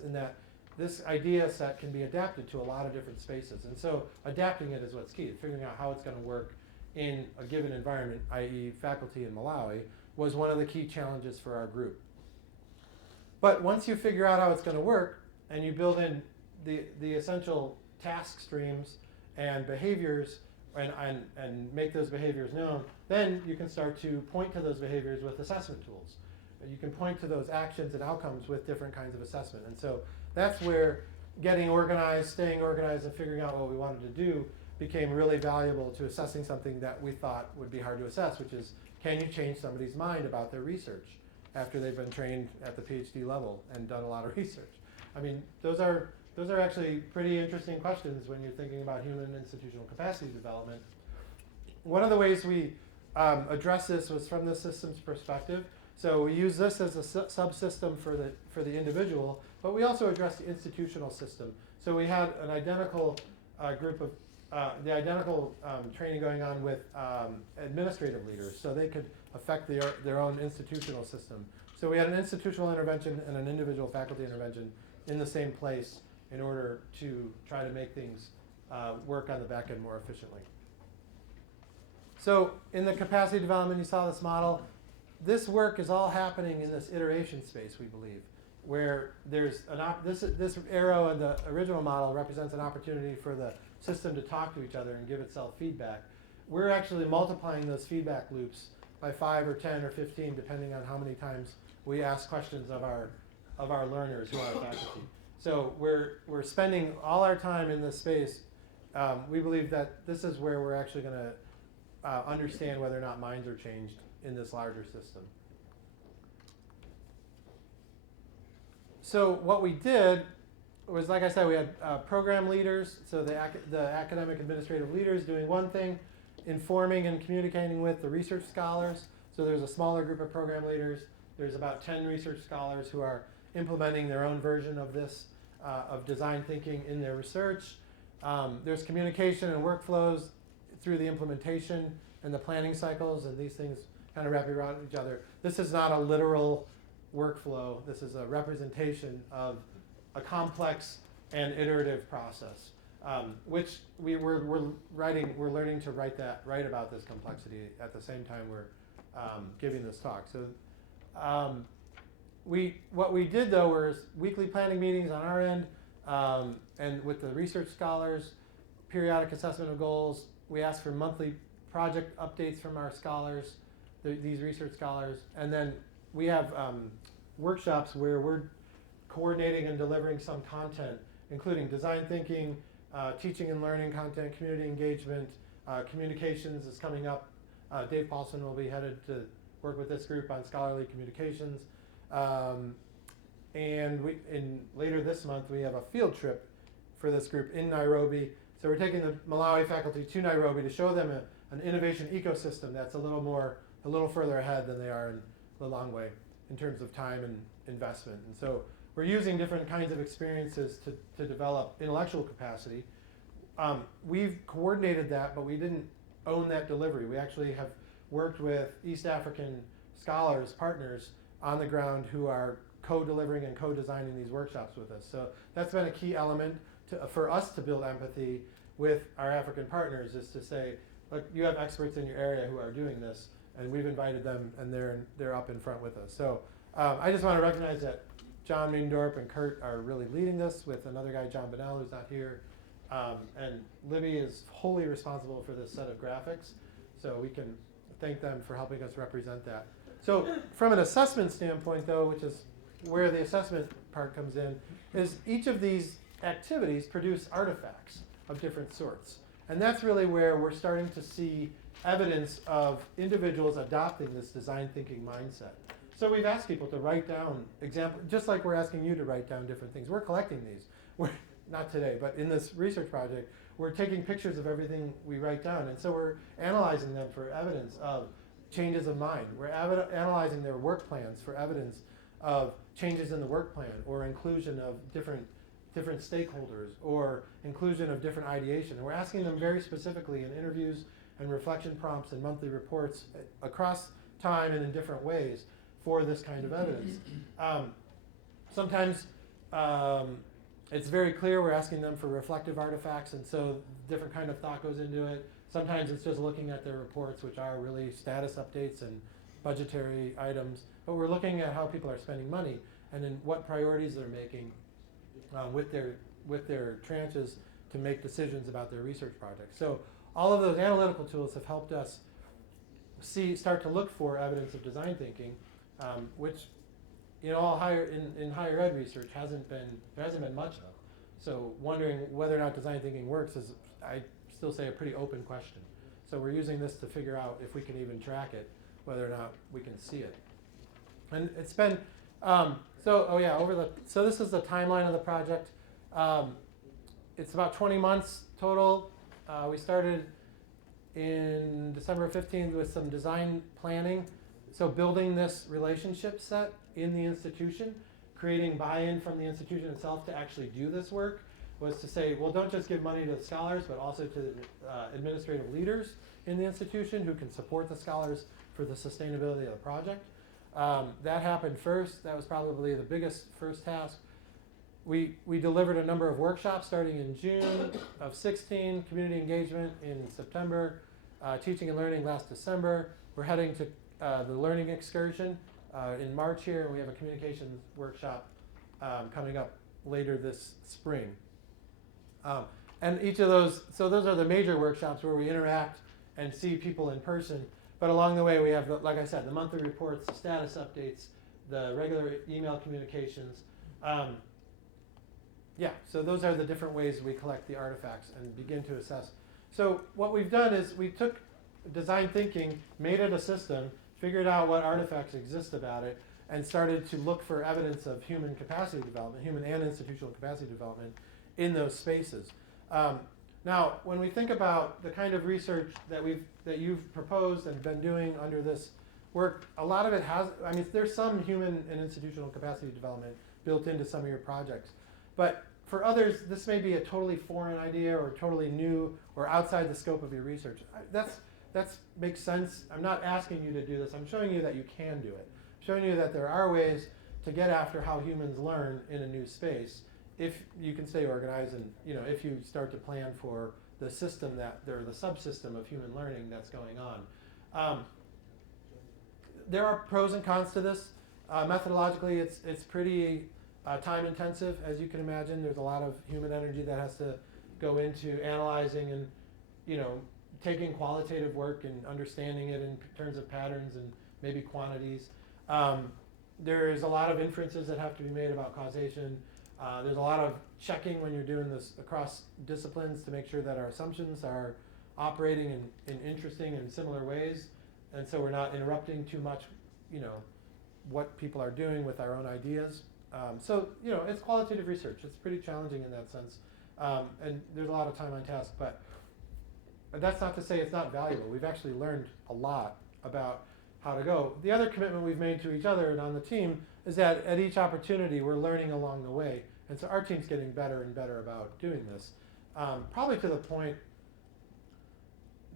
sense in that this idea set can be adapted to a lot of different spaces. And so adapting it is what's key, figuring out how it's going to work in a given environment, i.e. faculty in Malawi, was one of the key challenges for our group. But once you figure out how it's going to work and you build in the essential task streams and behaviors and make those behaviors known, then you can start to point to those behaviors with assessment tools. You can point to those actions and outcomes with different kinds of assessment. And so that's where getting organized, staying organized, and figuring out what we wanted to do became really valuable to assessing something that we thought would be hard to assess, which is, can you change somebody's mind about their research after they've been trained at the PhD level and done a lot of research? I mean, those are actually pretty interesting questions when you're thinking about human institutional capacity development. One of the ways we address this was from the systems perspective. So we use this as a subsystem for the individual, but we also address the institutional system. So we had an identical group of identical training going on with administrative leaders, so they could affect their own institutional system. So we had an institutional intervention and an individual faculty intervention in the same place in order to try to make things work on the back end more efficiently. So in the capacity development, you saw this model. This work is all happening in this iteration space, we believe, where there's this arrow in the original model represents an opportunity for the system to talk to each other and give itself feedback. We're actually multiplying those feedback loops by 5 or 10 or 15, depending on how many times we ask questions of our learners who are faculty. So we're spending all our time in this space. We believe that this is where we're actually going to understand whether or not minds are changed in this larger system. So what we did was, like I said, we had program leaders, so the academic administrative leaders doing one thing, informing and communicating with the research scholars. So there's a smaller group of program leaders. There's about 10 research scholars who are implementing their own version of this, of design thinking in their research. There's communication and workflows through the implementation and the planning cycles, and these things kind of wrap around each other. This is not a literal workflow. This is a representation of a complex and iterative process, which we're learning to write about this complexity at the same time we're giving this talk. So what we did though was weekly planning meetings on our end, and with the research scholars, periodic assessment of goals. We asked for monthly project updates from our scholars, these research scholars, and then we have workshops where we're coordinating and delivering some content, including design thinking, teaching and learning content, community engagement, communications is coming up. Dave Paulson will be headed to work with this group on scholarly communications. And later this month, we have a field trip for this group in Nairobi. So we're taking the Malawi faculty to Nairobi to show them an innovation ecosystem that's a little further ahead than they are in Lilongwe in terms of time and investment. And so we're using different kinds of experiences to develop intellectual capacity. We've coordinated that, but we didn't own that delivery. We actually have worked with East African scholars, partners on the ground who are co-delivering and co-designing these workshops with us. So that's been a key element for us to build empathy with our African partners, is to say, look, you have experts in your area who are doing this, and we've invited them, and they're up in front with us. So I just want to recognize that John Miendorp and Kurt are really leading this with another guy, John Bonnell, who's not here. And Libby is wholly responsible for this set of graphics. So we can thank them for helping us represent that. So from an assessment standpoint, though, which is where the assessment part comes in, is each of these activities produce artifacts of different sorts. And that's really where we're starting to see evidence of individuals adopting this design thinking mindset. So we've asked people to write down examples, just like we're asking you to write down different things. We're collecting these. Not today, but in this research project, we're taking pictures of everything we write down. And so we're analyzing them for evidence of changes of mind. We're analyzing their work plans for evidence of changes in the work plan, or inclusion of different stakeholders, or inclusion of different ideation. And we're asking them very specifically in interviews and reflection prompts and monthly reports across time and in different ways for this kind of evidence. Sometimes it's very clear we're asking them for reflective artifacts, and so different kind of thought goes into it. Sometimes it's just looking at their reports, which are really status updates and budgetary items, but we're looking at how people are spending money and then what priorities they're making with their tranches to make decisions about their research projects. So all of those analytical tools have helped us start to look for evidence of design thinking, which in higher ed research there hasn't been much of. So wondering whether or not design thinking works is, I still say, a pretty open question. So we're using this to figure out if we can even track it, whether or not we can see it. And it's been so this is the timeline of the project. It's about 20 months total. We started in December 15th with some design planning. So building this relationship set in the institution, creating buy-in from the institution itself to actually do this work, was to say, well, don't just give money to the scholars, but also to the administrative leaders in the institution who can support the scholars for the sustainability of the project. That happened first. That was probably the biggest first task. We delivered a number of workshops starting in June of 16, community engagement in September, teaching and learning last December. We're heading to the learning excursion in March here, and we have a communications workshop coming up later this spring. And each of those, so those are the major workshops where we interact and see people in person. But along the way, we have, like I said, the monthly reports, the status updates, the regular email communications. So those are the different ways we collect the artifacts and begin to assess. So what we've done is we took design thinking, made it a system, figured out what artifacts exist about it, and started to look for evidence of human capacity development, human and institutional capacity development in those spaces. Now, when we think about the kind of research that you've proposed and been doing under this work, a lot of it has, there's some human and institutional capacity development built into some of your projects. But for others, this may be a totally foreign idea or totally new or outside the scope of your research. That makes sense. I'm not asking you to do this. I'm showing you that you can do it. I'm showing you that there are ways to get after how humans learn in a new space if you can stay organized and if you start to plan for the system the subsystem of human learning that's going on. There are pros and cons to this. Methodologically, it's pretty time intensive, as you can imagine. There's a lot of human energy that has to go into analyzing and taking qualitative work and understanding it in terms of patterns and maybe quantities. There's a lot of inferences that have to be made about causation. There's a lot of checking when you're doing this across disciplines to make sure that our assumptions are operating in interesting and similar ways, and so we're not interrupting too much, what people are doing with our own ideas. So it's qualitative research. It's pretty challenging in that sense, and there's a lot of time on task. But that's not to say it's not valuable. We've actually learned a lot about how to go. The other commitment we've made to each other and on the team is that at each opportunity we're learning along the way. And so our team's getting better and better about doing this. Probably to the point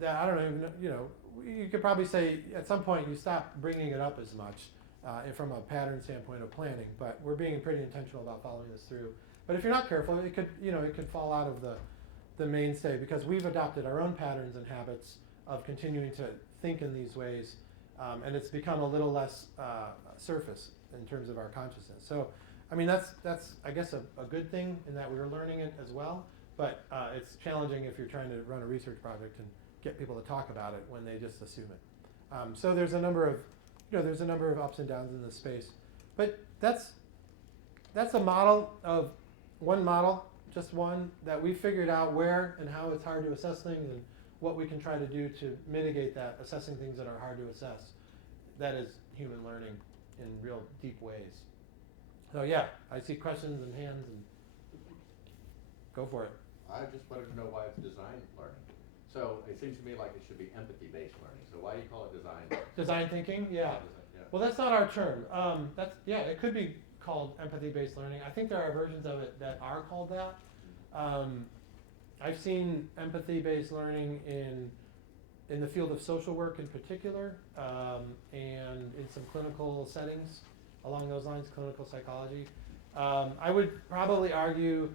that, I don't even you could probably say at some point you stop bringing it up as much from a pattern standpoint of planning, but we're being pretty intentional about following this through. But if you're not careful, it could fall out of the mainstay, because we've adopted our own patterns and habits of continuing to think in these ways, and it's become a little less surface in terms of our consciousness. So, that's I guess a good thing in that we're learning it as well, but it's challenging if you're trying to run a research project and get people to talk about it when they just assume it. So there's a number of ups and downs in this space, but that's a model of one model. Just one that we figured out where and how it's hard to assess things and what we can try to do to mitigate that, assessing things that are hard to assess. That is human learning in real deep ways. So I see questions and hands, and go for it. I just wanted to know why it's design learning. So it seems to me like it should be empathy-based learning. So why do you call it design? Design thinking, yeah. Well, that's not our term. It could be called empathy-based learning. I think there are versions of it that are called that. I've seen empathy-based learning in the field of social work in particular, and in some clinical settings along those lines, clinical psychology. I would probably argue,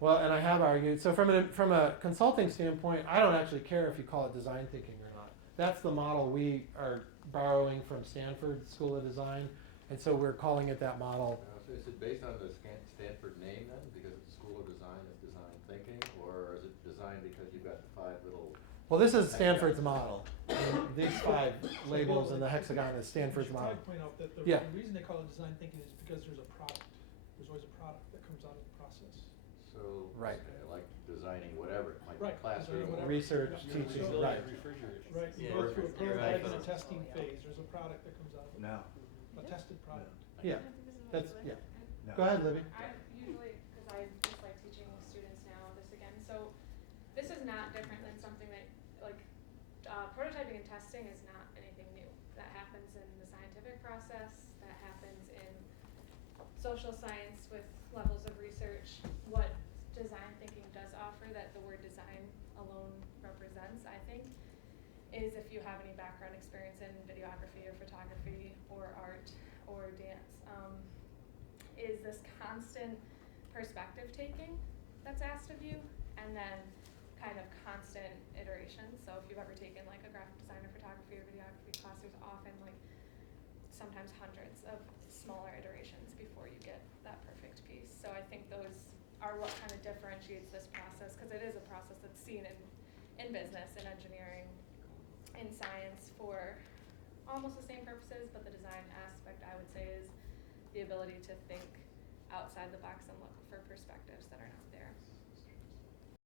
well, and I have argued, so from a consulting standpoint, I don't actually care if you call it design thinking or not. That's the model we are borrowing from Stanford School of Design, and so we're calling it that model. So is it based on the Stanford name then, because it's School of Design, it's design thinking, or is it design because you've got the 5 little? Well, this is Stanford's model. And these 5 labels and the hexagon is Stanford's I model. should probably point out that the Yeah. reason they call it design thinking is because there's a product. There's always a product that comes out of the process. So, Right. like designing whatever, it might be Right, classroom. designing whatever. Research, Yeah. teaching, So- right. Right, you Yeah. go through a You're right. prototype and a testing phase, there's a product that comes out of it, No, a tested product. Yeah, This is what that's, I yeah. would- no. Go ahead, Libby. I usually, because I just like teaching students now, this again, so this is not different than something that, like, prototyping and testing is not anything new. That happens in the scientific process, that happens in social science with levels of research. What design thinking does offer that the word design alone represents, I think, is if you have any background experience in videography or photography or art or dance, is this constant perspective taking that's asked of you, and then kind of constant iteration. So if you've ever taken like a graphic design or photography or videography class, there's often like sometimes hundreds of smaller iterations before you get that perfect piece. So I think those are what kind of differentiates this process, because it is a process that's seen in business, in engineering, in science for almost the same purposes, but the design aspect, I would say, is the ability to think outside the box and look for perspectives that are not